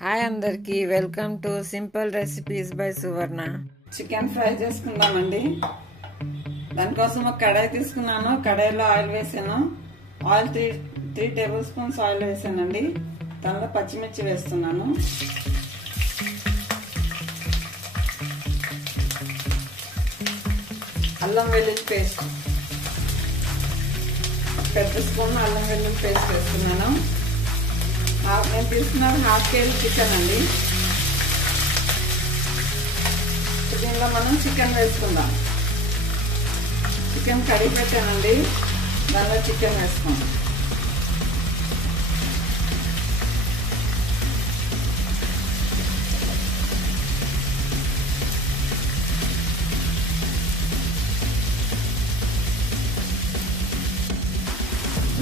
Hi అందరికి, welcome to simple recipes by Suvarna. Chicken fry చేసుకుందామండి. దానికోసం ఒక కడాయి తీసుకున్నాను. కడాయిలో ఆయిల్ వేసాను. ఆయిల్ 3 టేబుల్ స్పూన్స్ ఆయిల్ వేసానండి. దానిలో పచ్చిమిర్చి వేస్తున్నాను. అల్లం వెల్లుల్లి పేస్ట్, పెద్ద స్పూన్ అల్లం వెల్లుల్లి పేస్ట్ వేస్తున్నాను. నేను తీసుకున్నాను 1/2 కేజీ చికెన్ అండి. దీనిలో మనం చికెన్ వేసుకుందాం. చికెన్ కడిగి పెట్టానండి, దానిలో చికెన్ వేసుకుందాం.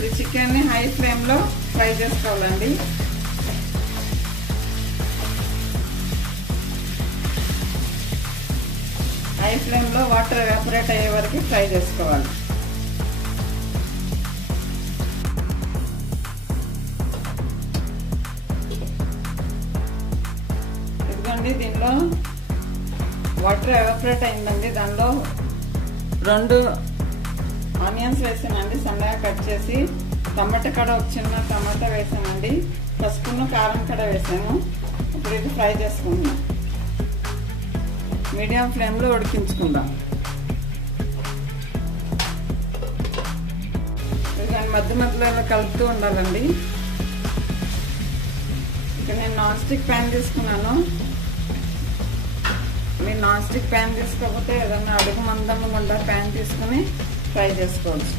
ఈ చికెన్ని హై ఫ్లేమ్లో ఫ్రై చేసుకోవాలండి. హై ఫ్లేమ్లో వాటర్ ఎవాపరేట్ అయ్యే వరకు ఫ్రై చేసుకోవాలి. ఇదిగోండి, దీనిలో వాటర్ ఎవాపరేట్ అయిందండి. దానిలో 2 ఆనియన్స్ వేసానండి, సన్నగా కట్ చేసి. టమాటా కడ, ఒక చిన్న టమాటా వేసానండి. పసుపును కారం కడ వేసాను. ఇప్పుడు ఇది ఫ్రై చేసుకుంటున్నాం. మీడియం ఫ్లేమ్లో ఉడికించుకుందాం. దాన్ని మధ్యలో కలుపుతూ ఉండాలండి. ఇక నేను నాన్ స్టిక్ ప్యాన్ తీసుకున్నాను. మీరు నాన్ స్టిక్ ప్యాన్ తీసుకోకపోతే ఏదన్నా అడుగు మందంగా ఉండే ప్యాన్ తీసుకుని ఫ్రై చేసుకోవచ్చు.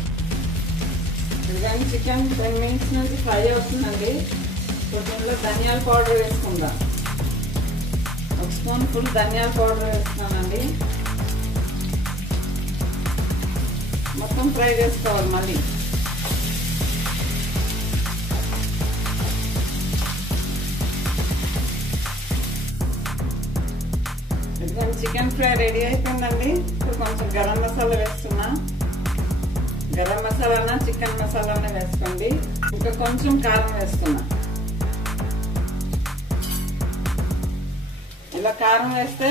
ఇదిగోండి, చికెన్ 10 మినిట్స్ నుంచి ఫ్రై అవుతుందండి. ఇప్పుడు దీనిలో ధనియాల పౌడర్ వేసుకుందాం. 1 స్పూన్ ఫుల్ ధనియాల పౌడర్ వేస్తున్నానండి. మొత్తం ఫ్రై చేసుకోవాలి. మళ్ళీ ఇదిగోండి, చికెన్ ఫ్రై రెడీ అయిపోయిందండి. ఇప్పుడు కొంచెం గరం మసాలా వేస్తున్నా. గరం మసాలానా చికెన్ మసాలానే వేసుకోండి. ఇంకా కొంచెం కారం వేస్తున్నా. ఇలా కారం వేస్తే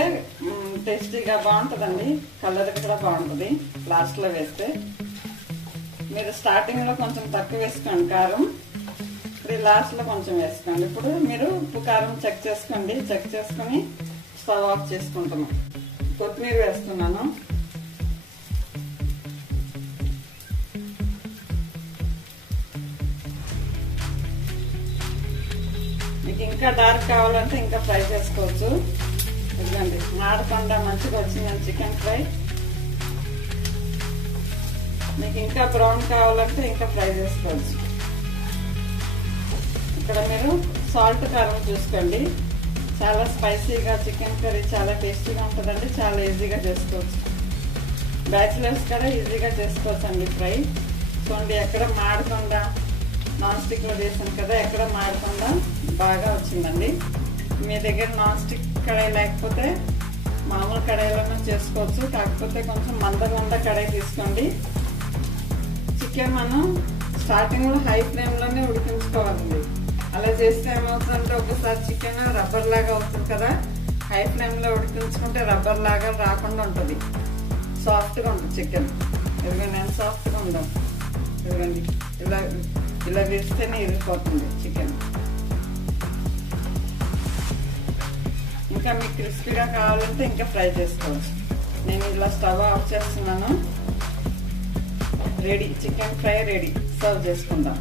టేస్టీగా బాగుంటుందండి. కలర్ కూడా బాగుంటుంది లాస్ట్లో వేస్తే. మీరు స్టార్టింగ్లో కొంచెం తక్కువ వేసుకోండి కారం. ఇప్పుడు లాస్ట్లో కొంచెం వేసుకోండి. ఇప్పుడు మీరు ఉప్పు కారం చెక్ చేసుకోండి. చెక్ చేసుకుని స్టవ్ ఆఫ్ చేసుకుంటున్నాం. కొత్తిమీర వేస్తున్నాను. మీకు ఇంకా డార్క్ కావాలంటే ఇంకా ఫ్రై చేసుకోవచ్చు. ఇదిగోండి, మాడకుండా మంచిగా వచ్చిందండి చికెన్ ఫ్రై. మీకు ఇంకా బ్రౌన్ కావాలంటే ఇంకా ఫ్రై చేసుకోవచ్చు. ఇక్కడ మీరు సాల్ట్ కారం చూసుకోండి. చాలా స్పైసీగా చికెన్ కర్రీ చాలా టేస్టీగా ఉంటుందండి. చాలా ఈజీగా చేసుకోవచ్చు. బ్యాచిలర్స్ కూడా ఈజీగా చేసుకోవచ్చు అండి ఫ్రై. చూడండి, ఎక్కడ మాడకుండా, నాన్ స్టిక్లో చేసాను కదా, ఎక్కడ మాడకుండా బాగా వచ్చిందండి. మీ దగ్గర నాన్ స్టిక్ కడాయి లేకపోతే మామూలు కడాయిలోనే చేసుకోవచ్చు. కాకపోతే కొంచెం మందగా ఉండే కడాయి తీసుకోండి. చికెన్ మనం స్టార్టింగ్లో హై ఫ్లేమ్లోనే ఉడికించుకోవాలండి. అలా చేస్తే ఏమవుతుందంటే ఒకసారి చికెన్ రబ్బర్ లాగా అవుతుంది కదా. హై ఫ్లేమ్లో ఉడికించుకుంటే రబ్బర్ లాగా రాకుండా ఉంటుంది. సాఫ్ట్గా ఉంటుంది చికెన్. ఇదిగో నేను సాఫ్ట్గా ఉందాం. ఇదిగోండి, ఇలా వేస్తేనే ఇరిగిపోతుంది చికెన్. ఇంకా మీకు క్రిస్పీగా కావాలంటే ఇంకా ఫ్రై చేసుకోవచ్చు. నేను ఇలా స్టవ్ ఆఫ్ చేస్తున్నాను. Ready, chicken fry ready. Serve చేసుకుందాం.